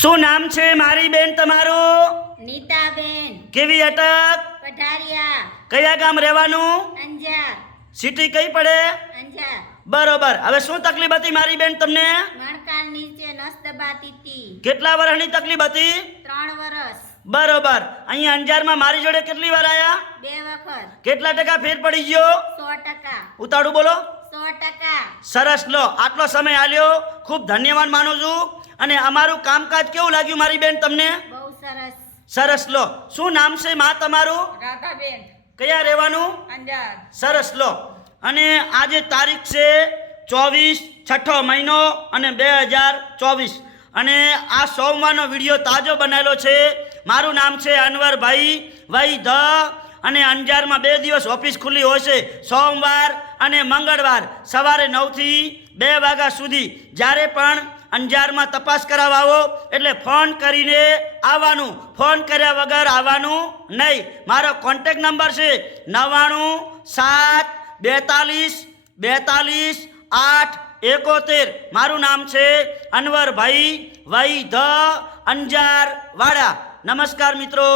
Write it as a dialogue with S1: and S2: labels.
S1: શું નામ છે મારી બેન તમારું?
S2: નીતાબેન.
S1: કેવી અટક?
S2: પઢારિયા.
S1: કયા ગામ રહેવાનું?
S2: અંજાર.
S1: સિટી કઈ પડે?
S2: અંજાર.
S1: બરોબર. હવે શું તકલીફ હતી મારી બેન તમને?
S2: મણકાન નીચે નસ દબાતી હતી
S1: કેટલા વર્ષની તકલીફ હતી?
S2: ત્રણ વર્ષ.
S1: બરોબર. અહીંયા અંજારમાં મારી જોડે કેટલી વાર આયા?
S2: બે વખત.
S1: કેટલા ટકા ફેર પડી ગયો?
S2: સો ટકા.
S1: ઉતાળું બોલો.
S2: સો ટકા.
S1: સરસ. લો આટલો સમય આલ્યો. ખૂબ ધન્યવાદ માનું છું. અને અમારું કામકાજ કેવું લાગ્યું મારી બેન તમને?
S2: બહુ સરસ.
S1: સરસ લો. શું નામ છે માં તમારું?
S2: રાધાબેન.
S1: કયા રહેવાનું?
S2: અંજાર.
S1: સરસ લો. અને આજે તારીખ છે ચોવીસ છઠ્ઠો મહિનો અને બે હજાર ચોવીસ. અને આ સોમવારનો વીડિયો તાજો બનાવેલો છે. મારું નામ છે અનવરભાઈ ભાઈ ધ અને અંજારમાં બે દિવસ ઓફિસ ખુલ્લી હોય છે. સોમવાર અને મંગળવાર સવારે નવથી બે વાગ્યા સુધી. જ્યારે પણ અંજારમાં તપાસ કરાવવા. આવો એટલે ફોન કરીને આવવાનું. ફોન કર્યા વગર આવવાનું નહીં. મારો કોન્ટેક નંબર છે નવ્વાણું સાત બેતાલીસ બેતાલીસ આઠ એકોતેર. મારું નામ છે અનવરભાઈ વૈધ ધ અંજાર વાડા નમસ્કાર મિત્રો.